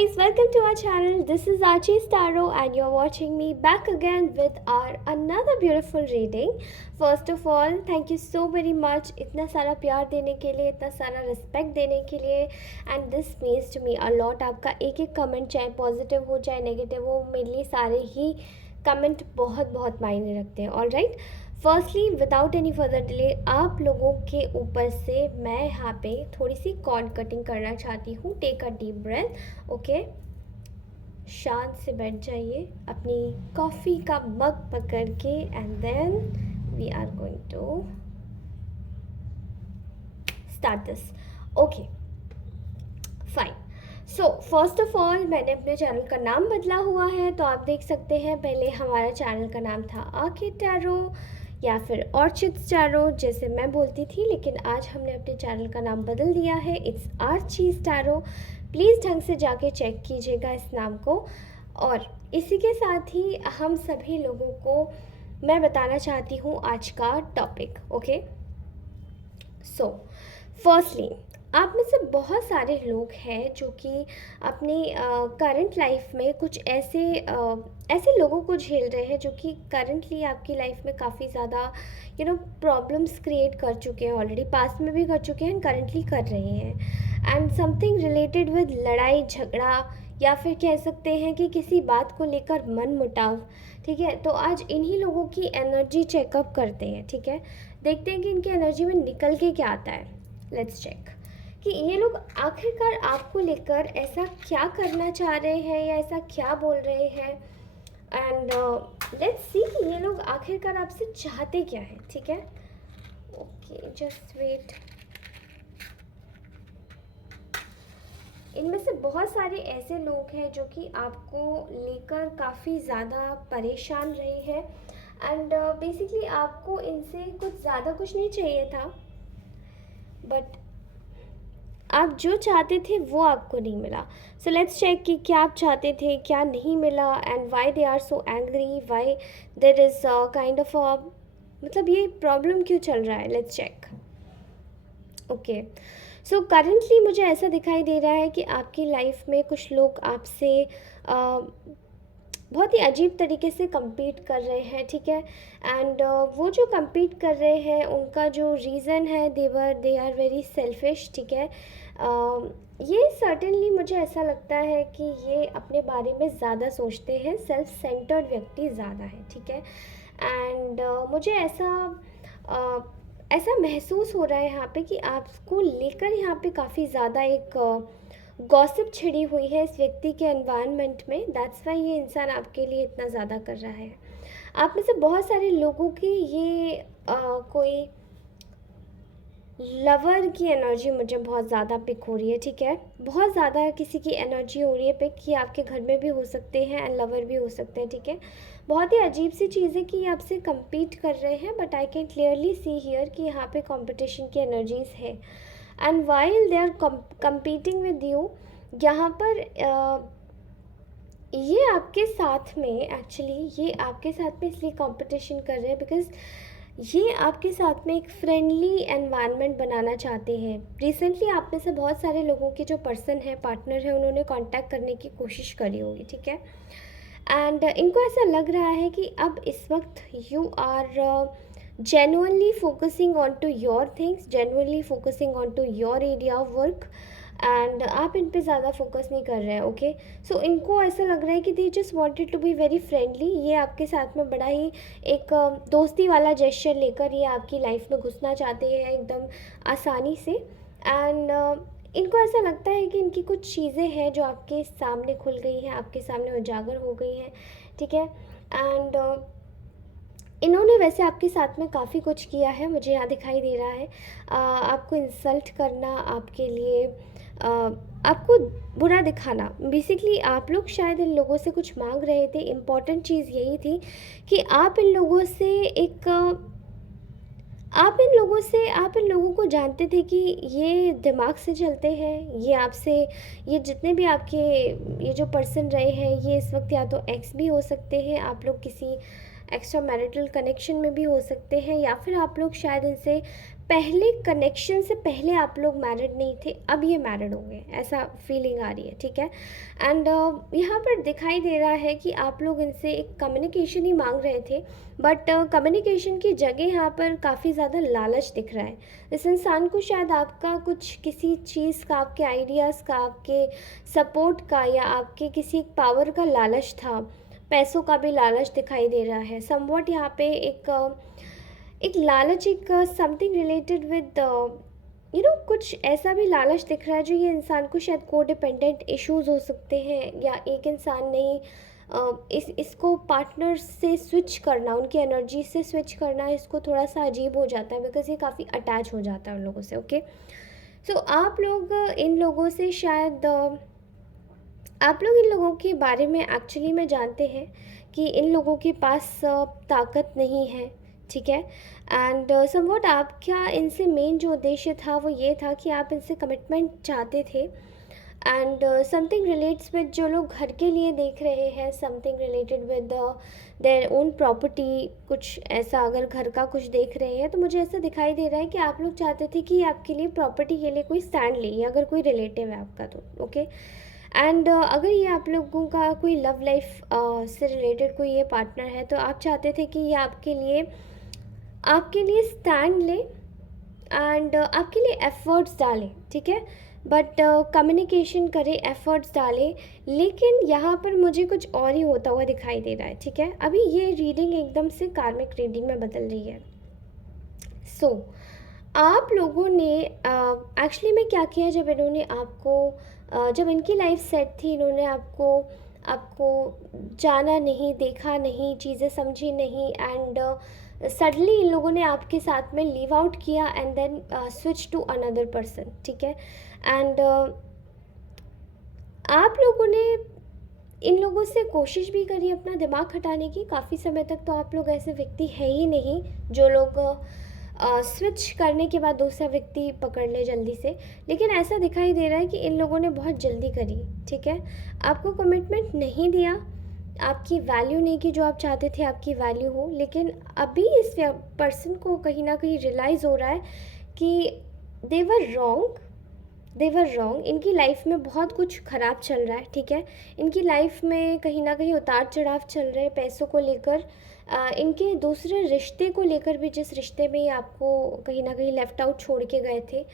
guys, welcome to our channel. This is Archie's Tarot and you're watching me back again with our another beautiful reading. First of all, thank you so very much इतना सारा प्यार देने के लिए, इतना सारा respect देने के लिए and this means to me a lot. आपका एक एक कमेंट चाहे पॉजिटिव हो चाहे नेगेटिव हो, मेरे लिए सारे ही कमेंट बहुत बहुत मायने रखते हैं. All right, firstly without any further delay आप लोगों के ऊपर से मैं यहाँ पे थोड़ी सी कॉर्ड कटिंग करना चाहती हूँ. Take a deep breath. Okay, शांत से बैठ जाइए अपनी कॉफ़ी का मग पकड़ के and then we are going to start this. Okay fine. So first of all मैंने अपने चैनल का नाम बदला हुआ है, तो आप देख सकते हैं पहले हमारा चैनल का नाम था आर्की टैरो या फिर ऑर्चिड्स टैरो जैसे मैं बोलती थी, लेकिन आज हमने अपने चैनल का नाम बदल दिया है. It's Archies tarot. प्लीज़ ढंग से जाके चेक कीजिएगा इस नाम को. और इसी के साथ ही हम सभी लोगों को मैं बताना चाहती हूँ आज का टॉपिक. ओके, सो फर्स्टली आप में से बहुत सारे लोग हैं जो कि अपनी करंट लाइफ में कुछ ऐसे लोगों को झेल रहे हैं जो कि करंटली आपकी लाइफ में काफ़ी ज़्यादा प्रॉब्लम्स क्रिएट कर चुके हैं. ऑलरेडी पास्ट में भी कर चुके हैं, करंटली कर रहे हैं. एंड समथिंग रिलेटेड विद लड़ाई झगड़ा या फिर कह सकते हैं कि किसी बात को लेकर मन मुटाव. ठीक है, तो आज इन्हीं लोगों की एनर्जी चेकअप करते हैं. ठीक है, देखते हैं कि इनकी एनर्जी में निकल के क्या आता है. लेट्स चेक कि ये लोग आखिरकार आपको लेकर ऐसा क्या करना चाह रहे हैं या ऐसा क्या बोल रहे हैं. एंड लेट्स सी कि ये लोग आखिरकार आपसे चाहते क्या है. ठीक है, ओके जस्ट वेट. इनमें से बहुत सारे ऐसे लोग हैं जो कि आपको लेकर काफ़ी ज़्यादा परेशान रहे हैं. एंड बेसिकली आपको इनसे कुछ ज़्यादा कुछ नहीं चाहिए था, बट आप जो चाहते थे वो आपको नहीं मिला. सो लेट्स चेक कि क्या आप चाहते थे, क्या नहीं मिला and why they are so angry, why there is kind of मतलब ये प्रॉब्लम क्यों चल रहा है. Let's check. Okay, so currently मुझे ऐसा दिखाई दे रहा है कि आपकी लाइफ में कुछ लोग आपसे बहुत ही अजीब तरीके से compete कर रहे हैं. ठीक है, एंड वो जो compete कर रहे हैं उनका जो रीज़न है दे आर वेरी सेल्फिश. ठीक है, ये सर्टेनली मुझे ऐसा लगता है कि ये अपने बारे में ज़्यादा सोचते हैं, सेल्फ सेंटर्ड व्यक्ति ज़्यादा है. ठीक है, एंड मुझे ऐसा महसूस हो रहा है यहाँ पे कि आपको लेकर यहाँ पे काफ़ी ज़्यादा एक गॉसिप छिड़ी हुई है इस व्यक्ति के एनवायरनमेंट में. दैट्स वाई ये इंसान आपके लिए इतना ज़्यादा कर रहा है. आप में से बहुत सारे लोगों की ये कोई लवर की एनर्जी मुझे बहुत ज़्यादा पिक हो रही है. ठीक है, बहुत ज़्यादा किसी की एनर्जी हो रही है पिक कि आपके घर में भी हो सकते हैं एंड लवर भी हो सकते हैं. ठीक है, बहुत ही अजीब सी चीज़ है कि ये आपसे compete कर रहे हैं, but I can clearly see here कि यहाँ पे कंपटीशन की एनर्जीज है. And while they are competing with you, यहाँ पर ये आपके साथ में ये आपके साथ में इसलिए कंपटीशन कर रहे हैं बिकॉज ये आपके साथ में एक फ्रेंडली एनवायरनमेंट बनाना चाहते हैं. रिसेंटली आप में से बहुत सारे लोगों के जो पर्सन है, पार्टनर है, उन्होंने कांटेक्ट करने की कोशिश करी होगी. ठीक है, एंड इनको ऐसा लग रहा है कि अब इस वक्त you are genuinely focusing on to your things, genuinely focusing on to your area of work, and आप इन पे ज़्यादा फोकस नहीं कर रहे हैं. ओके, सो इनको ऐसा लग रहा है कि they just wanted to be very friendly. ये आपके साथ में बड़ा ही एक दोस्ती वाला जेस्चर लेकर ये आपकी लाइफ में घुसना चाहते हैं एकदम आसानी से. एंड इनको ऐसा लगता है कि इनकी कुछ चीज़ें हैं जो आपके सामने खुल गई हैं, आपके सामने उजागर हो गई हैं. ठीक है, एंड इन्होंने वैसे आपके साथ में काफ़ी कुछ किया है, मुझे यहाँ दिखाई दे रहा है. आपको इंसल्ट करना, आपके लिए आपको बुरा दिखाना. बेसिकली आप लोग शायद इन लोगों से कुछ मांग रहे थे. इम्पॉर्टेंट चीज़ यही थी कि आप इन लोगों को जानते थे कि ये दिमाग से चलते हैं. ये जितने भी आपके ये जो पर्सन रहे हैं, ये इस वक्त या तो एक्स भी हो सकते हैं, आप लोग किसी एक्स्ट्रा मैरिटल कनेक्शन में भी हो सकते हैं, या फिर आप लोग शायद इनसे पहले कनेक्शन से पहले आप लोग मैरिड नहीं थे, अब ये मैरिड हो गए, ऐसा फीलिंग आ रही है, ठीक है। एंड यहाँ पर दिखाई दे रहा है कि आप लोग इनसे एक कम्युनिकेशन ही मांग रहे थे, बट कम्युनिकेशन की जगह यहाँ पर काफ़ी ज़्यादा लालच दिख रहा है। इस इंसान को शायद आपका कुछ किसी चीज़ का, आपके आइडियाज़ का, आपके सपोर्ट का, या आपके किसी पावर का लालच था, पैसों का भी लालच दिखाई दे रहा है। समवॉट यहाँ पे एक लालच, एक समथिंग रिलेटेड विद कुछ ऐसा भी लालच दिख रहा है जो ये इंसान को शायद कोडिपेंडेंट इश्यूज़ हो सकते हैं, या एक इंसान नहीं इसको पार्टनर से स्विच करना, उनकी एनर्जी से स्विच करना इसको थोड़ा सा अजीब हो जाता है, बिकॉज ये काफ़ी अटैच हो जाता है उन लोगों से। ओके, सो आप लोग इन लोगों से शायद आप लोग इन लोगों के बारे में एक्चुअली में जानते हैं कि इन लोगों के पास ताकत नहीं है, ठीक है। एंड समवॉट आपका इनसे मेन जो उद्देश्य था वो ये था कि आप इनसे कमिटमेंट चाहते थे। एंड समथिंग रिलेट्स विद, जो लोग घर के लिए देख रहे हैं, something related with their own property, कुछ ऐसा अगर घर का कुछ देख रहे हैं तो मुझे ऐसा दिखाई दे रहा है कि आप लोग चाहते थे कि आपके लिए प्रॉपर्टी के लिए कोई स्टैंड ले, या अगर कोई रिलेटिव है आपका तो। ओके, एंड अगर ये आप लोगों का कोई लव लाइफ से रिलेटेड कोई ये पार्टनर है, तो आप चाहते थे कि ये आपके लिए स्टैंड ले एंड आपके लिए एफर्ट्स डाले, ठीक है, बट कम्युनिकेशन करे, एफर्ट्स डाले। लेकिन यहाँ पर मुझे कुछ और ही होता हुआ दिखाई दे रहा है, ठीक है। अभी ये रीडिंग एकदम से कार्मिक रीडिंग में बदल रही है। सो आप लोगों ने एक्चुअली में क्या किया, जब इन्होंने आपको जब इनकी लाइफ सेट थी, इन्होंने आपको जाना नहीं, देखा नहीं, चीज़ें समझी नहीं, एंड सडनली इन लोगों ने आपके साथ में लीव आउट किया and then switch to another person, ठीक है। एंड आप लोगों ने इन लोगों से कोशिश भी करी अपना दिमाग हटाने की। काफ़ी समय तक तो आप लोग ऐसे व्यक्ति है ही नहीं जो लोग स्विच करने के बाद दूसरा व्यक्ति पकड़ ले जल्दी से, लेकिन ऐसा दिखाई दे रहा है कि इन लोगों ने बहुत जल्दी करी, ठीक है। आपको कमिटमेंट नहीं दिया, आपकी वैल्यू नहीं की जो आप चाहते थे आपकी वैल्यू हो। लेकिन अभी इस पर्सन को कहीं ना कहीं रियलाइज़ हो रहा है कि दे वर रॉन्ग। इनकी लाइफ में बहुत कुछ ख़राब चल रहा है, ठीक है। इनकी लाइफ में कहीं ना कहीं उतार चढ़ाव चल रहे हैं, पैसों को लेकर, इनके दूसरे रिश्ते को लेकर भी, जिस रिश्ते में ये आपको कहीं ना कहीं लेफ़्ट आउट छोड़ के गए थे।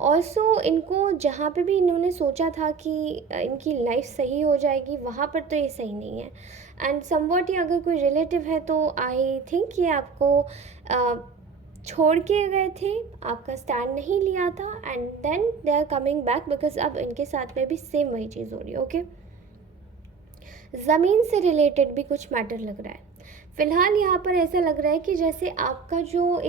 ऑल्सो इनको जहाँ पे भी इन्होंने सोचा था कि इनकी लाइफ सही हो जाएगी, वहाँ पर तो ये सही नहीं है। एंड समवॉट ये अगर कोई रिलेटिव है तो आई थिंक ये आपको छोड़ के गए थे, आपका स्टैंड नहीं लिया था, and then they are coming back, because अब इनके साथ में भी सेम वही चीज़ हो रही है। ओके, ज़मीन से रिलेटेड भी कुछ मैटर लग रहा है। फ़िलहाल यहाँ पर ऐसा लग रहा है कि जैसे आपका जो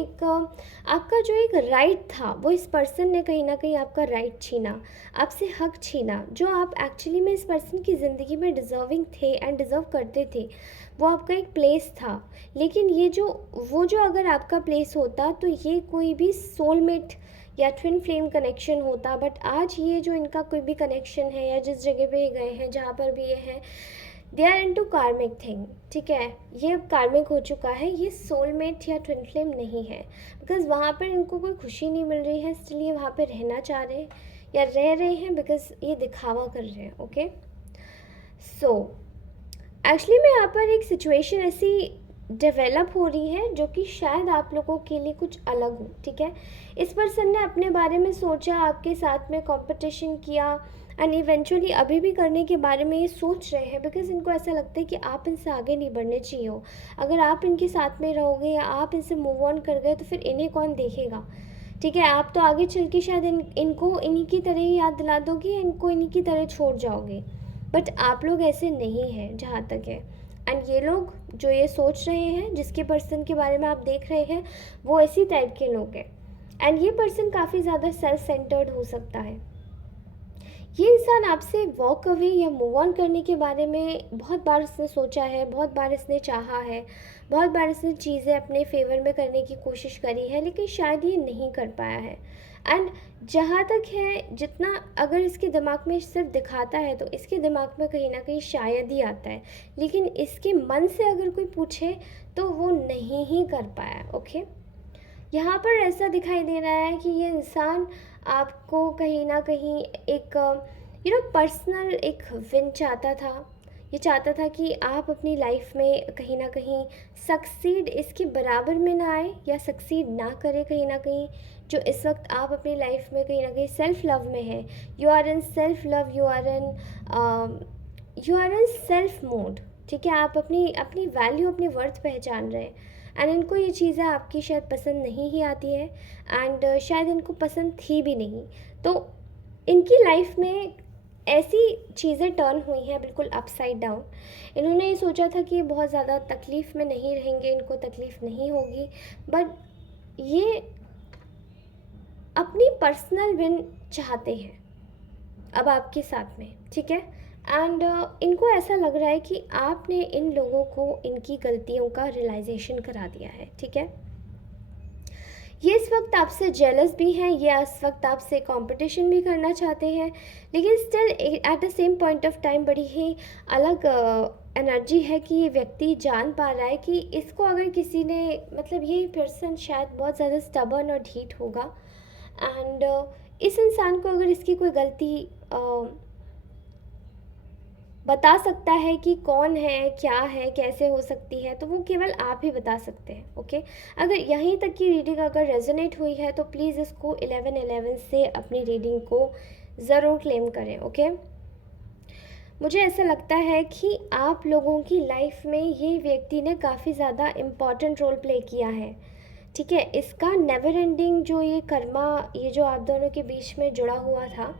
एक राइट था, वो इस पर्सन ने कहीं ना कहीं आपका राइट छीना, आपसे हक छीना, जो आप एक्चुअली में इस पर्सन की ज़िंदगी में डिज़र्विंग थे एंड डिज़र्व करते थे। वो आपका एक प्लेस था। लेकिन वो जो अगर आपका प्लेस होता तो ये कोई भी सोलमेट या ट्विन फ्लेम कनेक्शन होता, बट आज ये जो इनका कोई भी कनेक्शन है, या जिस जगह पे ये गए हैं, जहाँ पर भी ये हैं, दे आर इनटू कार्मिक थिंग, ठीक है। ये अब कार्मिक हो चुका है, ये सोलमेट या ट्विन फ्लेम नहीं है, बिकॉज वहाँ पर इनको कोई खुशी नहीं मिल रही है, इसलिए वहाँ पर रहना चाह रहे हैं या रह रहे हैं, बिकॉज ये दिखावा कर रहे हैं। ओके, सो एक्चुअली में यहाँ पर एक सिचुएशन ऐसी डेवलप हो रही है जो कि शायद आप लोगों के लिए कुछ अलग हो, ठीक है। इस पर्सन ने अपने बारे में सोचा, आपके साथ में कंपटीशन किया, एंड इवेंचुअली अभी भी करने के बारे में ये सोच रहे हैं, बिकॉज इनको ऐसा लगता है कि आप इनसे आगे नहीं बढ़ने चाहिए हो। अगर आप इनके साथ में रहोगे या आप इनसे मूव ऑन कर गए तो फिर इन्हें कौन देखेगा, ठीक है। आप तो आगे चल के शायद इनको इन्हीं की तरह ही याद दिला दोगे, इनको इन्हीं की तरह छोड़ जाओगे, बट आप लोग ऐसे नहीं हैं जहाँ तक है। एंड ये लोग जो ये सोच रहे हैं, जिसके पर्सन के बारे में आप देख रहे हैं, वो इसी टाइप के लोग हैं। एंड ये पर्सन काफ़ी ज़्यादा सेल्फ सेंटर्ड हो सकता है। ये इंसान आपसे वॉक अवे या मूव ऑन करने के बारे में बहुत बार इसने सोचा है, बहुत बार इसने चाहा है, बहुत बार इसने चीज़ें अपने फेवर में करने की कोशिश करी है, लेकिन शायद ये नहीं कर पाया है। एंड जहाँ तक है, जितना अगर इसके दिमाग में सिर्फ दिखाता है तो इसके दिमाग में कहीं ना कहीं शायद ही आता है, लेकिन इसके मन से अगर कोई पूछे तो वो नहीं ही कर पाया। ओके, यहाँ पर ऐसा दिखाई दे रहा है कि ये इंसान आपको कहीं ना कहीं एक पर्सनल एक विन चाहता था। ये चाहता था कि आप अपनी लाइफ में कहीं ना कहीं सक्सीड इसके बराबर में ना आए या सक्सीड ना करे कहीं ना कहीं। जो इस वक्त आप अपनी लाइफ में कहीं ना कहीं सेल्फ लव में है, you are in self love, you are in self mode. ठीक है, आप अपनी अपनी वैल्यू, अपनी वर्थ पहचान रहे हैं। एंड इनको ये चीज़ें आपकी शायद पसंद नहीं ही आती है, एंड शायद इनको पसंद थी भी नहीं। तो इनकी लाइफ में ऐसी चीज़ें टर्न हुई हैं बिल्कुल अपसाइड डाउन। इन्होंने ये सोचा था कि ये बहुत ज़्यादा तकलीफ़ में नहीं रहेंगे, इनको तकलीफ़ नहीं होगी, बट ये अपनी पर्सनल विन चाहते हैं अब आपके साथ में। ठीक है, एंड इनको ऐसा लग रहा है कि आपने इन लोगों को इनकी गलतियों का रियलाइजेशन करा दिया है। ठीक है, ये इस वक्त आपसे जेलस भी हैं, ये इस वक्त आपसे कंपटीशन भी करना चाहते हैं, लेकिन still at the same point of time बड़ी ही अलग एनर्जी है कि ये व्यक्ति जान पा रहा है कि इसको अगर किसी ने, मतलब ये पर्सन शायद बहुत ज़्यादा स्टबर्न और ढीठ होगा, एंड इस इंसान को अगर इसकी कोई गलती बता सकता है कि कौन है, क्या है, कैसे हो सकती है, तो वो केवल आप ही बता सकते हैं। ओके, अगर यहीं तक की रीडिंग अगर रेजोनेट हुई है तो प्लीज़ इसको 1111 से अपनी रीडिंग को ज़रूर क्लेम करें। ओके, मुझे ऐसा लगता है कि आप लोगों की लाइफ में ये व्यक्ति ने काफ़ी ज़्यादा इम्पॉर्टेंट रोल प्ले किया है। ठीक है, इसका नेवर एंडिंग जो ये कर्मा, ये जो आप दोनों के बीच में जुड़ा हुआ था,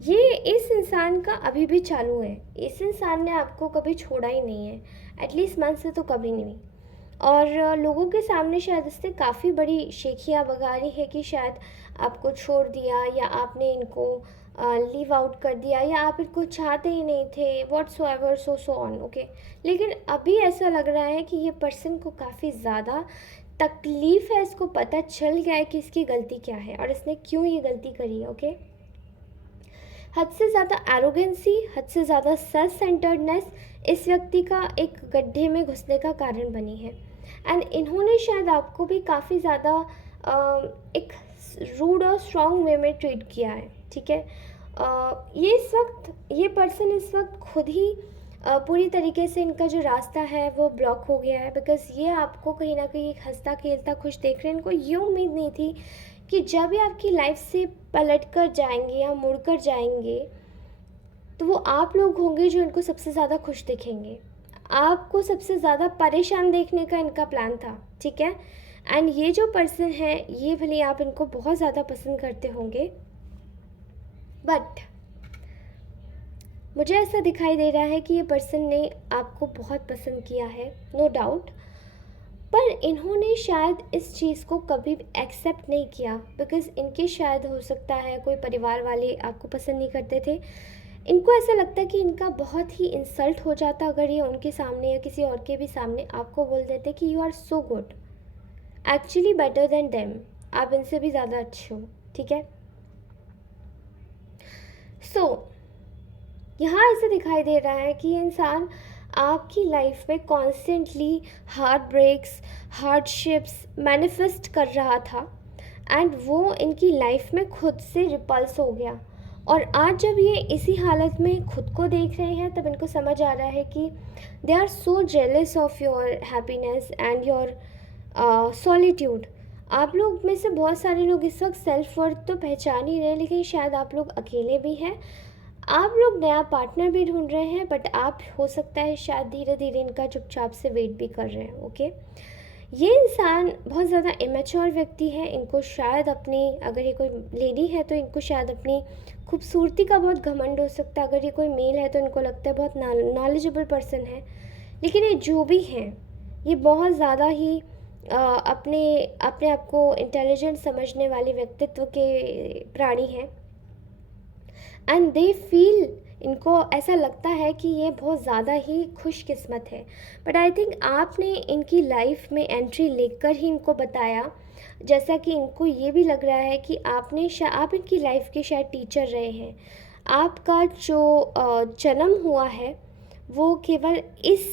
ये इस इंसान का अभी भी चालू है। इस इंसान ने आपको कभी छोड़ा ही नहीं है, एटलीस्ट मन से तो कभी नहीं। और लोगों के सामने शायद इसने काफ़ी बड़ी शेखियाँ बगारी है कि शायद आपको छोड़ दिया, या आपने इनको लीव आउट कर दिया, या आप इनको चाहते ही नहीं थे, what's ever, so on. Okay, लेकिन अभी ऐसा लग रहा है कि ये पर्सन को काफ़ी ज़्यादा तकलीफ़ है, इसको पता चल गया है कि इसकी गलती क्या है और इसने क्यों ये गलती करी है। ओके, हद से ज़्यादा एरोगेंसी, हद से ज़्यादा सेल्फ सेंटर्डनेस इस व्यक्ति का एक गड्ढे में घुसने का कारण बनी है। एंड इन्होंने शायद आपको भी काफ़ी ज़्यादा एक रूड और स्ट्रॉन्ग वे में ट्रीट किया है। ठीक है, ये इस वक्त, ये पर्सन इस वक्त खुद ही पूरी तरीके से इनका जो रास्ता है वो ब्लॉक हो गया है, बिकॉज़ ये आपको कहीं ना कहीं हंसता खेलता खुश देख रहे हैं। इनको ये उम्मीद नहीं थी कि जब ये आपकी लाइफ से पलट कर जाएंगे या मुड़ कर जाएंगे तो वो आप लोग होंगे जो इनको सबसे ज़्यादा खुश दिखेंगे। आपको सबसे ज़्यादा परेशान देखने का इनका प्लान था। ठीक है, एंड ये जो पर्सन है, ये भले आप इनको बहुत ज़्यादा पसंद करते होंगे, बट मुझे ऐसा दिखाई दे रहा है कि ये पर्सन ने आपको बहुत पसंद किया है, नो डाउट, पर इन्होंने शायद इस चीज़ को कभी एक्सेप्ट नहीं किया, बिकॉज़ इनके शायद हो सकता है कोई परिवार वाले आपको पसंद नहीं करते थे। इनको ऐसा लगता है कि इनका बहुत ही इंसल्ट हो जाता अगर ये उनके सामने या किसी और के भी सामने आपको बोल देते कि you are so good, actually better than them, आप इनसे भी ज़्यादा अच्छे हो। ठीक है, यहाँ ऐसे दिखाई दे रहा है कि ये इंसान आपकी लाइफ में constantly heart breaks, hardships manifest कर रहा था, एंड वो इनकी लाइफ में खुद से रिपल्स हो गया। और आज जब ये इसी हालत में खुद को देख रहे हैं तब इनको समझ आ रहा है कि they are so jealous of your happiness and your solitude. आप लोग में से बहुत सारे लोग इस वक्त सेल्फ वर्थ तो पहचान ही रहे हैं, लेकिन शायद आप लोग अकेले भी हैं। आप लोग नया पार्टनर भी ढूंढ रहे हैं, बट आप हो सकता है शायद धीरे धीरे इनका चुपचाप से वेट भी कर रहे हैं। ओके, ये इंसान बहुत ज़्यादा इमेच्योर व्यक्ति है। इनको शायद अपनी, अगर ये कोई लेडी है तो इनको शायद अपनी खूबसूरती का बहुत घमंड हो सकता है, अगर ये कोई मेल है तो इनको लगता है बहुत नॉलेजेबल पर्सन है। लेकिन ये जो भी हैं, ये बहुत ज़्यादा ही अपने अपने आप को इंटेलिजेंट समझने वाले व्यक्तित्व के प्राणी हैं, एंड दे फील, इनको ऐसा लगता है कि ये बहुत ज़्यादा ही खुशकिस्मत है। बट आई थिंक आपने इनकी लाइफ में एंट्री लेकर ही इनको बताया, जैसा कि इनको ये भी लग रहा है कि आप इनकी लाइफ के शायद टीचर रहे हैं। आपका जो जन्म हुआ है वो केवल इस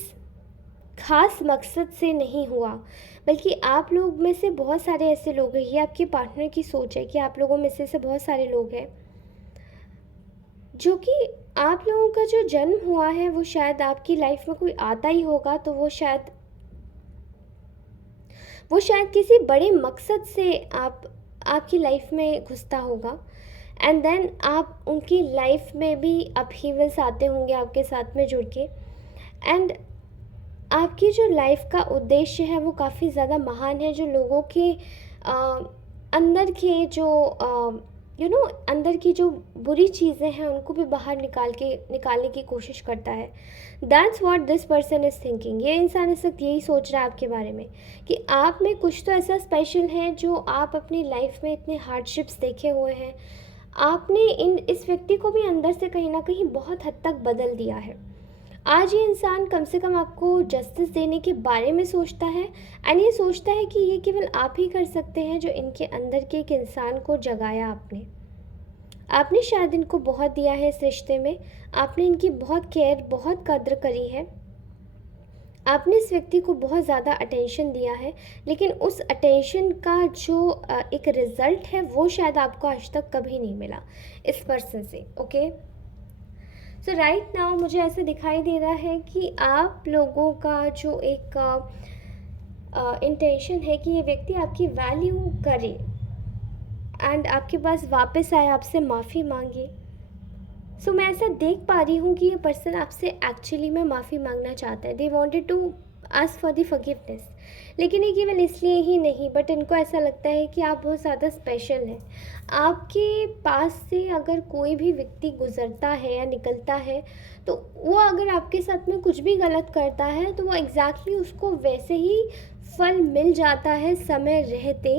खास मकसद से नहीं हुआ, बल्कि आप लोग में से बहुत सारे ऐसे लोग हैं, ये आपके पार्टनर की सोच है कि आप लोगों में से बहुत सारे लोग हैं जो कि आप लोगों का जो जन्म हुआ है वो शायद आपकी लाइफ में कोई आता ही होगा, तो वो शायद किसी बड़े मकसद से आपकी लाइफ में घुसता होगा। एंड देन आप उनकी लाइफ में भी अपहीवल्स आते होंगे आपके साथ में जुड़ के। एंड आपकी जो लाइफ का उद्देश्य है वो काफ़ी ज़्यादा महान है, जो लोगों के अंदर के जो अंदर की जो बुरी चीज़ें हैं उनको भी बाहर निकालने की कोशिश करता है। That's what this person is thinking. ये इंसान इस वक्त यही सोच रहा है आपके बारे में कि आप में कुछ तो ऐसा स्पेशल है जो आप अपनी लाइफ में इतने हार्डशिप्स देखे हुए हैं, आपने इस व्यक्ति को भी अंदर से कहीं ना कहीं बहुत हद तक बदल दिया है। आज ये इंसान कम से कम आपको जस्टिस देने के बारे में सोचता है, एंड ये सोचता है कि ये केवल आप ही कर सकते हैं जो इनके अंदर के एक इंसान को जगाया आपने शायद इनको बहुत दिया है इस रिश्ते में, आपने इनकी बहुत केयर, बहुत कद्र करी है, आपने इस व्यक्ति को बहुत ज़्यादा अटेंशन दिया है, लेकिन उस अटेंशन का जो एक रिज़ल्ट है वो शायद आपको आज तक कभी नहीं मिला इस पर्सन से। ओके, सो राइट नाउ मुझे ऐसे दिखाई दे रहा है कि आप लोगों का जो एक इंटेंशन है कि ये व्यक्ति आपकी वैल्यू करे एंड आपके पास वापस आए, आपसे माफ़ी मांगे। सो मैं ऐसा देख पा रही हूँ कि ये पर्सन आपसे एक्चुअली में माफ़ी मांगना चाहता है। They wanted to ask for the forgiveness, लेकिन ये केवल इसलिए ही नहीं, बट इनको ऐसा लगता है कि आप बहुत ज़्यादा स्पेशल हैं। आपके पास से अगर कोई भी व्यक्ति गुज़रता है या निकलता है, तो वो अगर आपके साथ में कुछ भी गलत करता है तो वो एग्जैक्टली उसको वैसे ही फल मिल जाता है समय रहते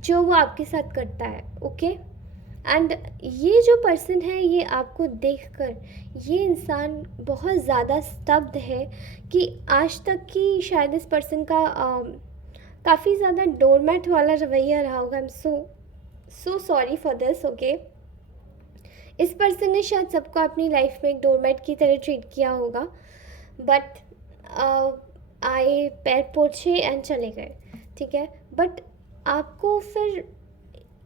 जो वो आपके साथ करता है। ओके, एंड ये जो पर्सन है ये आपको देखकर ये इंसान बहुत ज़्यादा स्तब्ध है कि आज तक की शायद इस पर्सन का काफ़ी ज़्यादा डोरमैट वाला रवैया रहा होगा। I am so sorry for this. Okay, इस पर्सन ने शायद सबको अपनी लाइफ में एक डोरमैट की तरह ट्रीट किया होगा, बट आए, पैर पोछे एंड चले गए। ठीक है, बट आपको फिर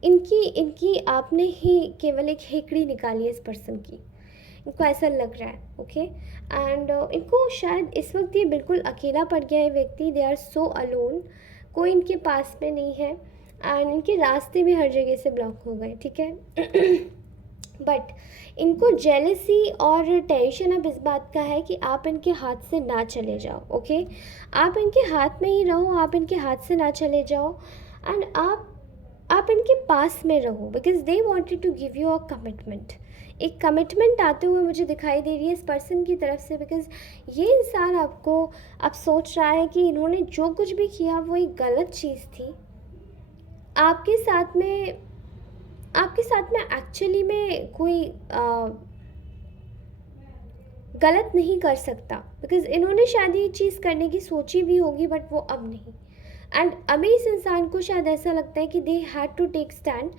इनकी आपने ही केवल एक हेकड़ी निकाली है इस पर्सन की, इनको ऐसा लग रहा है। ओके, एंड इनको शायद इस वक्त ये बिल्कुल अकेला पड़ गया है व्यक्ति। दे आर सो अलोन, कोई इनके पास में नहीं है एंड इनके रास्ते भी हर जगह से ब्लॉक हो गए। ठीक है बट इनको जेलसी और टेंशन अब इस बात का है कि आप इनके हाथ से ना चले जाओ। ओके, आप इनके हाथ में ही रहो, आप इनके हाथ से ना चले जाओ, एंड आप इनके पास में रहो, because they wanted to give you a commitment. एक कमिटमेंट आते हुए मुझे दिखाई दे रही है इस पर्सन की तरफ से, बिकॉज ये इंसान आपको अब सोच रहा है कि इन्होंने जो कुछ भी किया वो एक गलत चीज़ थी। आपके साथ में एक्चुअली में कोई गलत नहीं कर सकता, बिकॉज इन्होंने शायद ये चीज़ करने की सोची भी होगी, बट वो अब नहीं। एंड अभी इस इंसान को शायद ऐसा लगता है कि they had to take stand.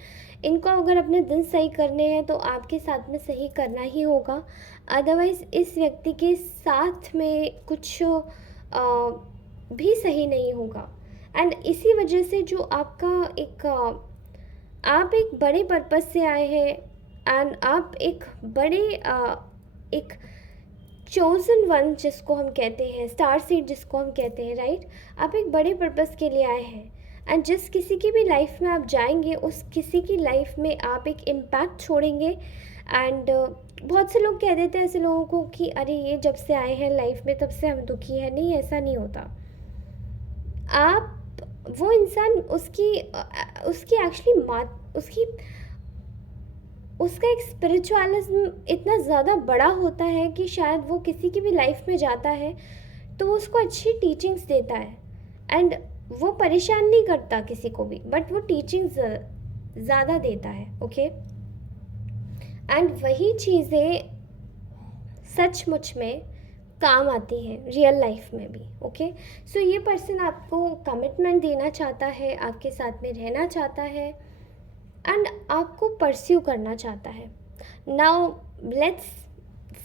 इनको अगर अपने दिन सही करने हैं तो आपके साथ में सही करना ही होगा, अदरवाइज़ इस व्यक्ति के साथ में कुछ भी सही नहीं होगा। एंड इसी वजह से जो आपका आप एक बड़े पर्पस से आए हैं, एंड आप एक बड़े एक चोज़न वन जिसको हम कहते हैं, स्टार सीड जिसको हम कहते हैं, राइट। आप एक बड़े पर्पस के लिए आए हैं, एंड जिस किसी की भी लाइफ में आप जाएंगे उस किसी की लाइफ में आप एक इम्पैक्ट छोड़ेंगे। एंड बहुत से लोग कह देते हैं ऐसे लोगों को कि अरे ये जब से आए हैं लाइफ में तब से हम दुखी हैं। नहीं, ऐसा नहीं होता। आप वो इंसान उसकी एक्चुअली उसका एक स्पिरिचुअलिज्म इतना ज़्यादा बड़ा होता है कि शायद वो किसी की भी लाइफ में जाता है तो वो उसको अच्छी टीचिंग्स देता है, एंड वो परेशान नहीं करता किसी को भी, बट वो टीचिंग्स ज़्यादा देता है। ओके, एंड वही चीज़ें सचमुच में काम आती हैं रियल लाइफ में भी। ओके, सो ये पर्सन आपको कमिटमेंट देना चाहता है, आपके साथ में रहना चाहता है, एंड आपको परस्यू करना चाहता है। नाउ लेट्स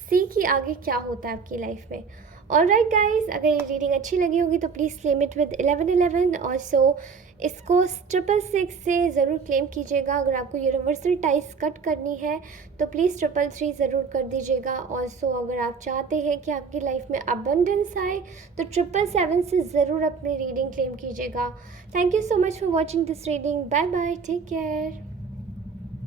सी कि आगे क्या होता है आपकी लाइफ में। ऑलराइट गाइस, अगर ये रीडिंग अच्छी लगी होगी तो प्लीज़ क्लेम इट विद 1111 और सो इसको 666 से ज़रूर क्लेम कीजिएगा। अगर आपको यूनिवर्सल टाइज कट करनी है तो प्लीज़ 333 ज़रूर कर दीजिएगा। और सो अगर आप चाहते हैं कि आपकी लाइफ में अबंडेंस आए तो 777 से ज़रूर अपनी रीडिंग क्लेम कीजिएगा। Thank you so much for watching this reading. Bye bye, take care.